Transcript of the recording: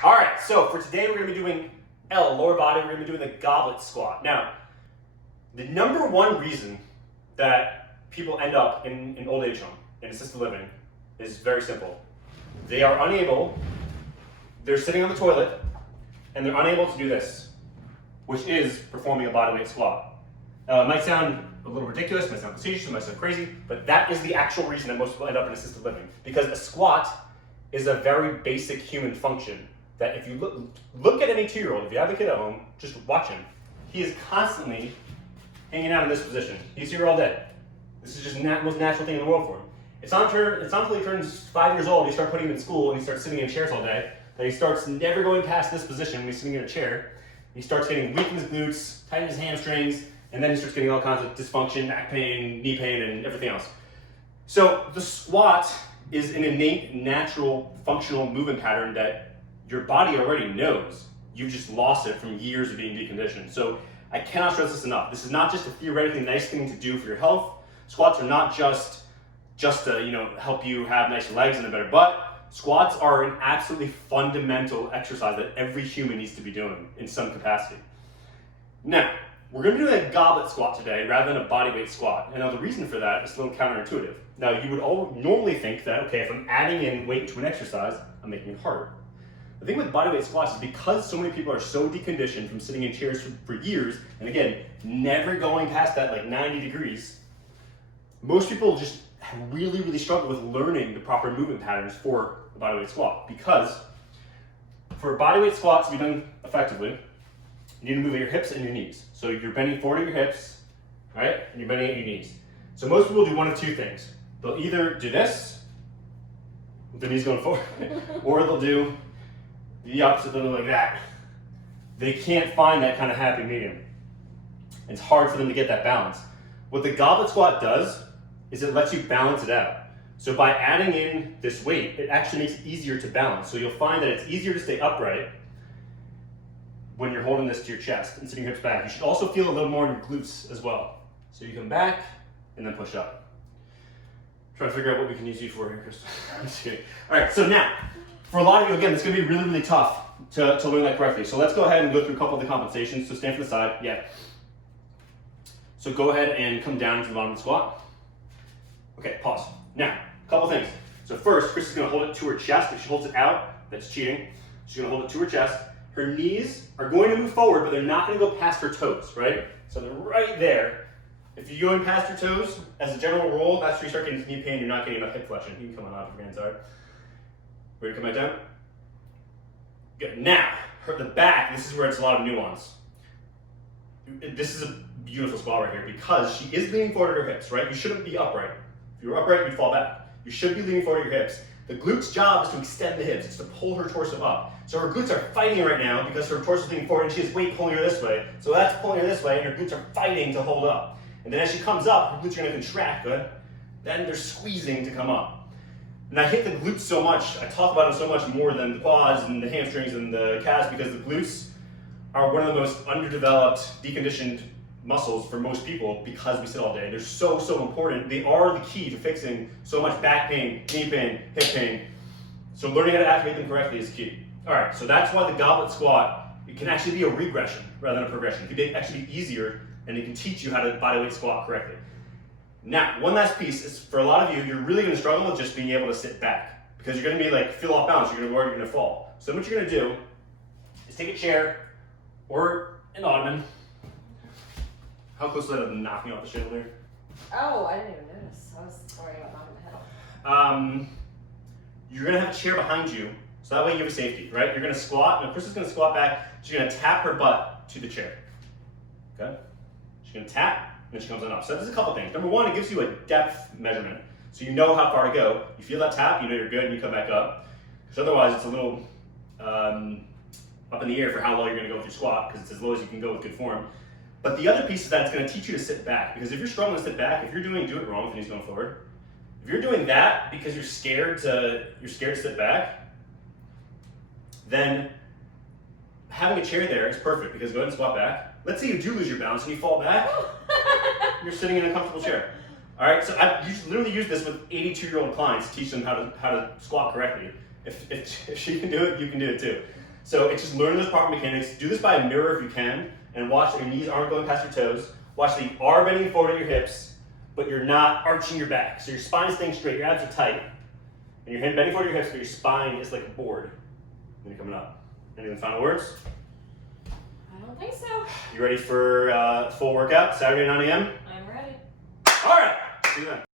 All right, so for today we're going to be doing L, lower body. We're going to be doing the goblet squat. Now, the number one reason that people end up in an old age home, in assisted living, is very simple. They are unable, they're sitting on the toilet, and they're unable to do this, which is performing a bodyweight squat. Now, it might sound a little ridiculous, it might sound facetious, it might sound crazy, but that is the actual reason that most people end up in assisted living. Because a squat is a very basic human function that if you look at any 2-year-old, if you have a kid at home, just watch him. He is constantly hanging out in this position. He's here all day. This is just the most natural thing in the world for him. It's not until he turns 5 years old, you start putting him in school, and he starts sitting in chairs all day, that he starts never going past this position when he's sitting in a chair. He starts getting weak in his glutes, tight in his hamstrings, and then he starts getting all kinds of dysfunction, back pain, knee pain, and everything else. So the squat is an innate, natural, functional movement pattern that your body already knows. You've just lost it from years of being deconditioned. So I cannot stress this enough. This is not just a theoretically nice thing to do for your health. Squats are not just to help you have nice legs and a better butt. Squats are an absolutely fundamental exercise that every human needs to be doing in some capacity. Now, we're going to be doing a goblet squat today rather than a bodyweight squat. And now the reason for that is a little counterintuitive. Now, you would all normally think that, okay, if I'm adding in weight to an exercise, I'm making it harder. The thing with bodyweight squats is because so many people are so deconditioned from sitting in chairs for years, and again, never going past that like 90 degrees, most people just really, really struggle with learning the proper movement patterns for a bodyweight squat. Because for a bodyweight squat to be done effectively, you need to move at your hips and your knees. So you're bending forward at your hips, right? And you're bending at your knees. So most people do one of two things. They'll either do this, with their knees going forward, or they'll do the opposite, they'll do like that. They can't find that kind of happy medium. It's hard for them to get that balance. What the goblet squat does is it lets you balance it out. So by adding in this weight, it actually makes it easier to balance. So you'll find that it's easier to stay upright when you're holding this to your chest and sitting your hips back. You should also feel a little more in your glutes as well. So you come back and then push up. Try to figure out what we can use you for here, Chris. I'm just kidding. All right, so now, for a lot of you, again, it's going to be really, really tough to learn that correctly. So let's go ahead and go through a couple of the compensations. So stand to the side, yeah. So go ahead and come down to the bottom of the squat. Okay, pause. Now, a couple things. So first, Chris is going to hold it to her chest. If she holds it out, that's cheating. She's going to hold it to her chest. Her knees are going to move forward, but they're not going to go past her toes, right? So they're right there. If you're going past your toes, as a general rule, that's where you start getting knee pain. You're not getting enough hip flexion. You can come on up if your hands are. Ready to come back down? Good. Now, the back, this is where it's a lot of nuance. This is a beautiful spot right here because she is leaning forward at her hips, right? You shouldn't be upright. If you were upright, you'd fall back. You should be leaning forward at your hips. The glute's job is to extend the hips. It's to pull her torso up. So her glutes are fighting right now because her torso is leaning forward and she has weight pulling her this way. So that's pulling her this way and her glutes are fighting to hold up. And then as she comes up, her glutes are going to contract, good? Then they're squeezing to come up. And I hit the glutes so much, I talk about them so much more than the quads and the hamstrings and the calves because the glutes are one of the most underdeveloped, deconditioned muscles for most people because we sit all day. They're so, so important. They are the key to fixing so much back pain, knee pain, hip pain. So learning how to activate them correctly is key. All right, so that's why the goblet squat, it can actually be a regression rather than a progression. It can actually be easier and it can teach you how to bodyweight squat correctly. Now, one last piece is for a lot of you, you're really going to struggle with just being able to sit back because you're going to be like, feel off balance, you're going to worry you're going to fall. So what you're going to do is take a chair or an ottoman. How close was that to knock me off the chandelier? Oh, I didn't even notice. I was worrying about knocking my head off. You're going to have a chair behind you, so that way you have a safety, right? You're going to squat, and Chris is going to squat back. She's going to tap her butt to the chair, okay? She's going to tap, and then she comes on up. So there's a couple things. Number one, it gives you a depth measurement, so you know how far to go. You feel that tap, you know you're good, and you come back up. Because otherwise, it's a little up in the air for how low you're going to go with your squat, because it's as low as you can go with good form. But the other piece is that it's going to teach you to sit back, because if you're struggling to sit back, if you're do it wrong with your knees going forward, if you're doing that because you're scared to sit back, then having a chair there is perfect because go ahead and squat back. Let's say you do lose your balance and you fall back, you're sitting in a comfortable chair. All right, so I literally use this with 82-year-old clients to teach them how to squat correctly. If she can do it, you can do it too. So it's just learning those proper mechanics. Do this by a mirror if you can, and watch that your knees aren't going past your toes. Watch that you are bending forward at your hips, but you're not arching your back. So your spine is staying straight, your abs are tight, and you're bending forward at your hips, but your spine is like a board. Then you're coming up. Any final words? I don't think so. You ready for full workout, Saturday 9 a.m.? I'm ready. All right, see you then.